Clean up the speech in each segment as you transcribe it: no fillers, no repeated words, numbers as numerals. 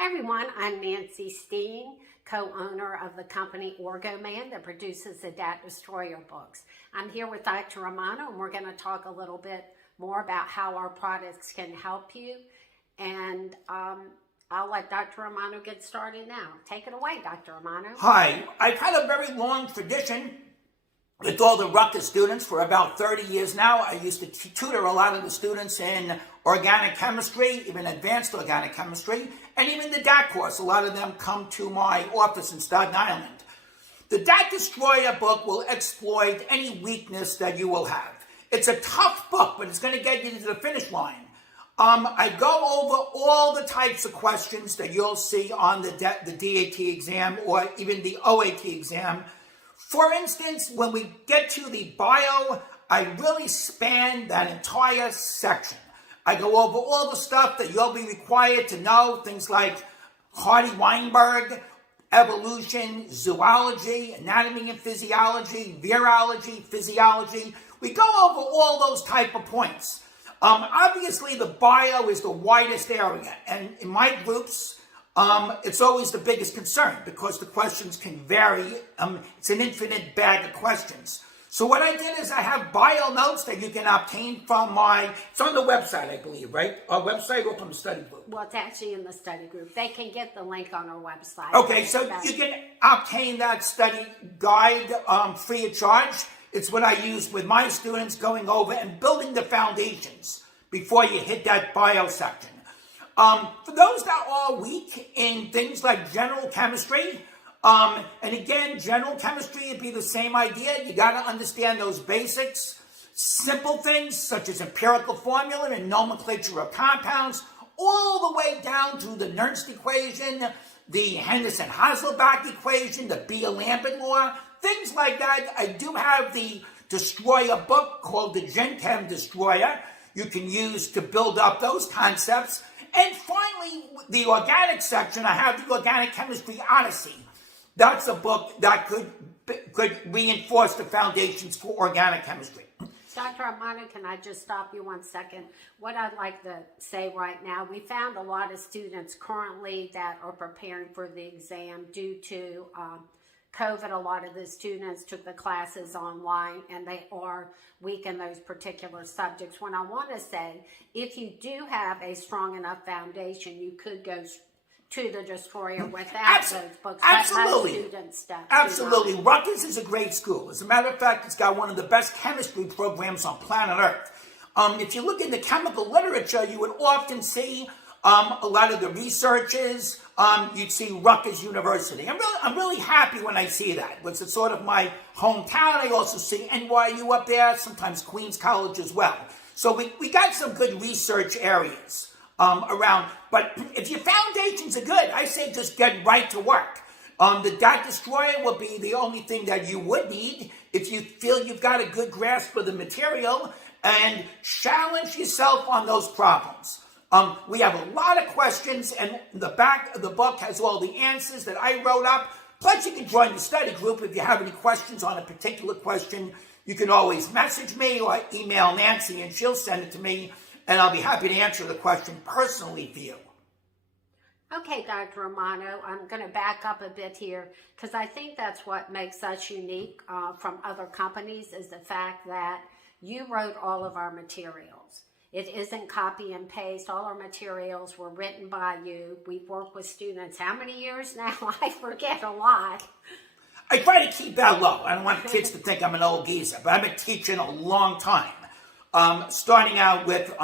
Hi everyone, I'm Nancy Steen, co-owner of the company Orgoman that produces the DAT Destroyer books. I'm here with Dr. Romano and we're going to talk a little bit more about how our products can help you. And I'll let Dr. Romano get started now. Take it away, Dr. Romano. Hi, I've had a very long tradition with all the Rutgers students for about 30 years now. I used to tutor a lot of the students in organic chemistry, even advanced organic chemistry, and even the DAT course. A lot of them come to my office in Staten Island. The DAT Destroyer book will exploit any weakness that you will have. It's a tough book, but it's going to get you to the finish line. I go over all the types of questions that you'll see on the DAT exam or even the OAT exam. For instance, when we get to the bio, I really span that entire section. I go over all the stuff that you'll be required to know, things like Hardy-Weinberg, evolution, zoology, anatomy and physiology, virology, physiology. We go over all those type of points. Obviously, the bio is the widest area, and in my groups, it's always the biggest concern because the questions can vary. It's an infinite bag of questions. So what I did is I have bio notes that you can obtain from it's on the website, I believe, right? Our website or from the study group? Well, it's actually in the study group. They can get the link on our website. Okay, so you can obtain that study guide free of charge. It's what I use with my students going over and building the foundations before you hit that bio section. For those that are weak in things like general chemistry, and again, general chemistry would be the same idea. You got to understand those basics, simple things such as empirical formula and nomenclature of compounds, all the way down to the Nernst equation, the Henderson-Hasselbalch equation, the Beer-Lambert law, things like that. I do have the Destroyer book called the Gen Chem Destroyer you can use to build up those concepts. And finally, the organic section, I have the Organic Chemistry Odyssey. That's a book that could reinforce the foundations for organic chemistry. Dr. Romano, can I just stop you 1 second? What I'd like to say right now, we found a lot of students currently that are preparing for the exam due to COVID. A lot of the students took the classes online and they are weak in those particular subjects. When I want to say, if you do have a strong enough foundation, you could go to the Destroyer without those books. Absolutely. Absolutely. Not. Rutgers is a great school. As a matter of fact, it's got one of the best chemistry programs on planet Earth. If you look in the chemical literature, you would often see a lot of the researchers. You'd see Rutgers University. I'm really happy when I see that, because it's sort of my hometown. I also see NYU up there, sometimes Queens College as well. So we got some good research areas around. But if your foundations are good, I say just get right to work. The DAT Destroyer will be the only thing that you would need if you feel you've got a good grasp of the material, and challenge yourself on those problems. We have a lot of questions, and the back of the book has all the answers that I wrote up. Plus, you can join the study group if you have any questions on a particular question. You can always message me or email Nancy, and she'll send it to me, and I'll be happy to answer the question personally for you. Okay, Dr. Romano, I'm going to back up a bit here because I think that's what makes us unique from other companies is the fact that you wrote all of our materials. It isn't copy and paste. All our materials were written by you. We've worked with students how many years now? I forget a lot. I try to keep that low. I don't want kids to think I'm an old geezer, but I've been teaching a long time. Starting out with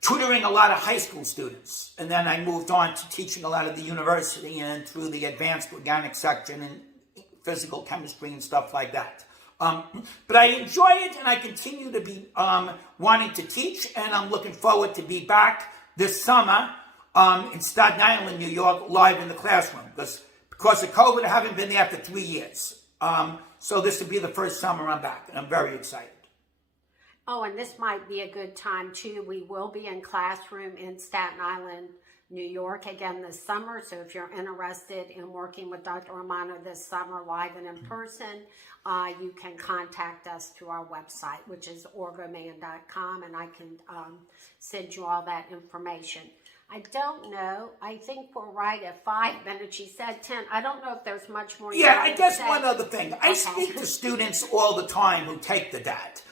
tutoring a lot of high school students, and then I moved on to teaching a lot of the university and through the advanced organic section and physical chemistry and stuff like that. But I enjoy it, and I continue to be wanting to teach, and I'm looking forward to be back this summer in Staten Island, New York, live in the classroom. Because of COVID, I haven't been there for 3 years. So this will be the first summer I'm back, and I'm very excited. Oh, and this might be a good time, too. We will be in classroom in Staten Island, New York again this summer. So if you're interested in working with Dr. Romano this summer live and in person, you can contact us through our website, which is orgoman.com, and I can send you all that information. I don't know. I think we're right at 5 minutes. She said 10. I don't know if there's much more. Yeah, I guess say. one other thing. I speak to students all the time who take the DAT.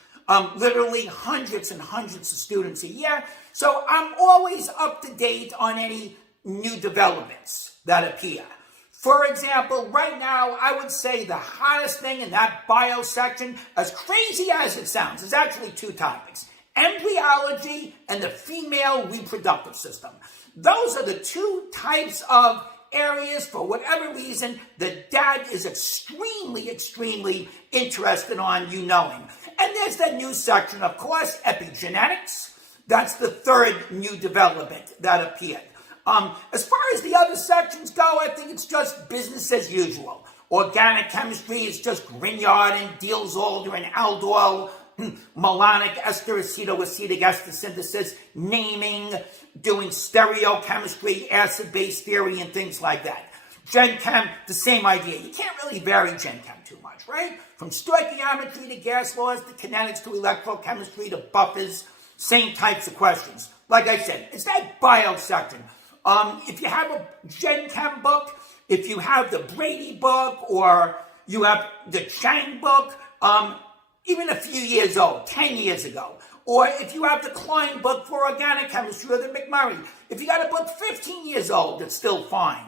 Literally hundreds and hundreds of students a year. So I'm always up to date on any new developments that appear. For example, right now, I would say the hottest thing in that bio section, as crazy as it sounds, is actually 2 topics: embryology and the female reproductive system. Those are the 2 types of areas, for whatever reason, the DAT is extremely, extremely interested on you knowing. And there's that new section, of course, epigenetics. That's the 3rd new development that appeared. As far as the other sections go, I think it's just business as usual. Organic chemistry is just Grignard and Diels-Alder and aldol, malonic ester acetoacetic ester synthesis, naming, doing stereochemistry, acid-base theory, and things like that. Gen Chem, the same idea. You can't really vary Gen Chem too much, right? From stoichiometry to gas laws to kinetics to electrochemistry to buffers, same types of questions. Like I said, it's that bio section. If you have a Gen Chem book, if you have the Brady book, or you have the Chang book, even a few years old, 10 years ago, or if you have the Klein book for organic chemistry or the McMurray, if you got a book 15 years old, it's still fine.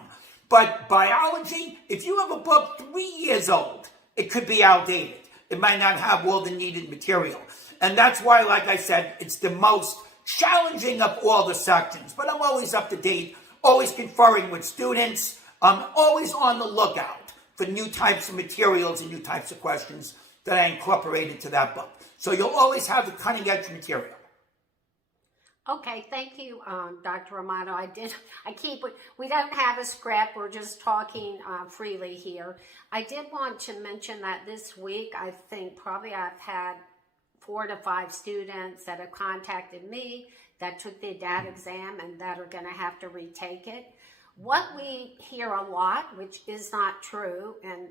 But biology, if you have a book 3 years old, it could be outdated. It might not have all the needed material. And that's why, like I said, it's the most challenging of all the sections. But I'm always up to date, always conferring with students. I'm always on the lookout for new types of materials and new types of questions that I incorporate into that book. So you'll always have the cutting edge material. Okay, thank you, Dr. Romano. We don't have a script. We're just talking freely here. I did want to mention that this week, I think probably I've had 4 to 5 students that have contacted me that took the DAT exam and that are going to have to retake it. What we hear a lot, which is not true, and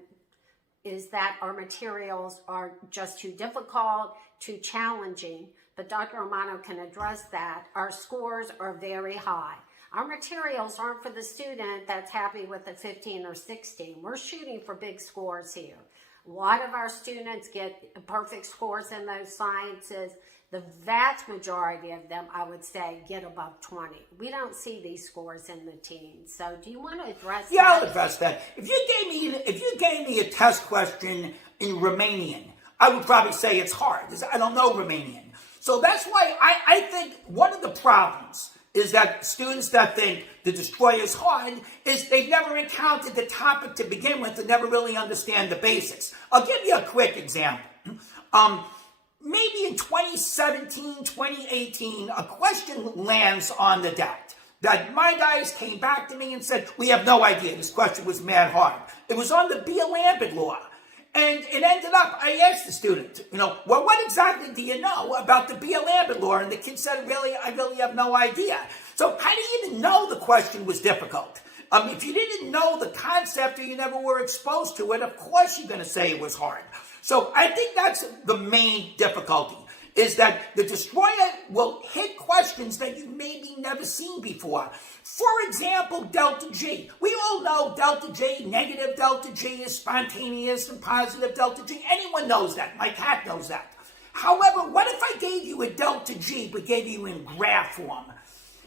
is that our materials are just too difficult, too challenging. But Dr. Romano can address that. Our scores are very high. Our materials aren't for the student that's happy with a 15 or 16. We're shooting for big scores here. A lot of our students get perfect scores in those sciences. The vast majority of them, I would say, get above 20. We don't see these scores in the teens. So do you want to address that? Yeah, I'll address that. If you gave me a test question in Romanian, I would probably say it's hard, because I don't know Romanian. So that's why I think one of the problems is that students that think the destroyer is hard is they've never encountered the topic to begin with and never really understand the basics. I'll give you a quick example. Maybe in 2017, 2018, a question lands on the DAT that my guys came back to me and said, we have no idea. This question was mad hard. It was on the Beer-Lambert law. And it ended up, I asked the student, well, what exactly do you know about the Beer-Lambert law? And the kid said, I really have no idea. So how do you even know the question was difficult? If you didn't know the concept or you never were exposed to it, of course you're going to say it was hard. So I think that's the main difficulty, is that the destroyer will hit questions that you've maybe never seen before. For example, delta G. We all know delta G, negative delta G is spontaneous and positive delta G. Anyone knows that. My cat knows that. However, what if I gave you a delta G but gave you in graph form?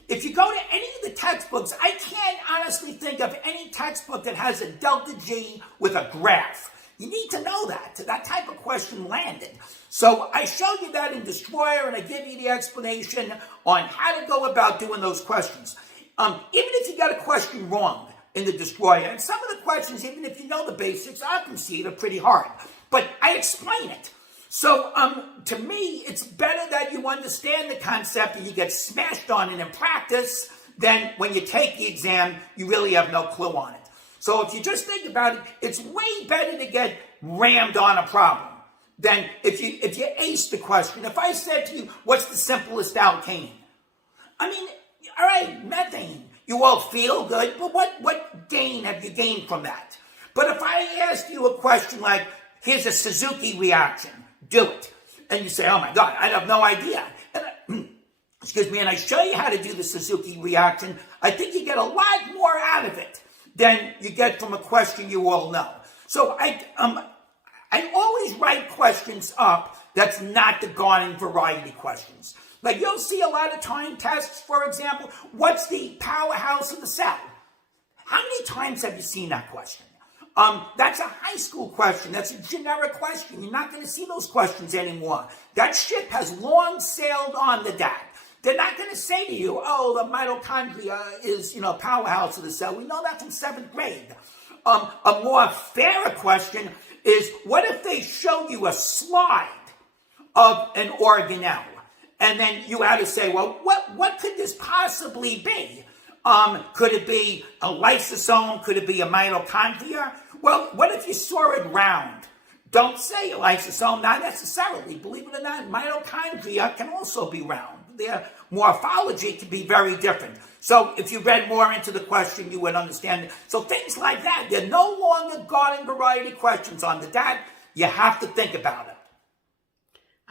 If you go to any of the textbooks, I can't honestly think of any textbook that has a delta G with a graph. You need to know that. That type of question landed. So I showed you that in Destroyer, and I give you the explanation on how to go about doing those questions. Even if you got a question wrong in the Destroyer, and some of the questions, even if you know the basics, I concede are pretty hard. But I explain it. So to me, it's better that you understand the concept and you get smashed on it in practice than when you take the exam, you really have no clue on it. So if you just think about it, it's way better to get rammed on a problem than if you ace the question. If I said to you, what's the simplest alkane? I mean, all right, methane. You all feel good, but what gain have you gained from that? But if I asked you a question like, here's a Suzuki reaction, do it. And you say, oh my God, I have no idea. And excuse me, and I show you how to do the Suzuki reaction, I think you get a lot more out of it than you get from a question you all know. So I always write questions up that's not the garden variety questions. Like you'll see a lot of time tests, for example, what's the powerhouse of the cell? How many times have you seen that question? That's a high school question. That's a generic question. You're not going to see those questions anymore. That ship has long sailed on the DAT. They're not going to say to you, oh, the mitochondria is, powerhouse of the cell. We know that from 7th grade. A more fairer question is, what if they show you a slide of an organelle? And then you had to say, well, what could this possibly be? Could it be a lysosome? Could it be a mitochondria? Well, what if you saw it round? Don't say a lysosome, not necessarily. Believe it or not, mitochondria can also be round. Their morphology can be very different. So if you read more into the question, you would understand it. So things like that, they're no longer garden variety questions on the DAT. You have to think about it.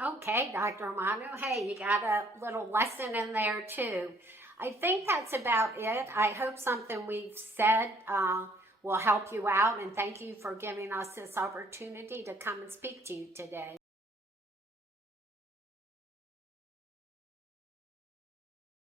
Okay, Dr. Romano. Hey, you got a little lesson in there too. I think that's about it. I hope something we've said will help you out, and thank you for giving us this opportunity to come and speak to you today.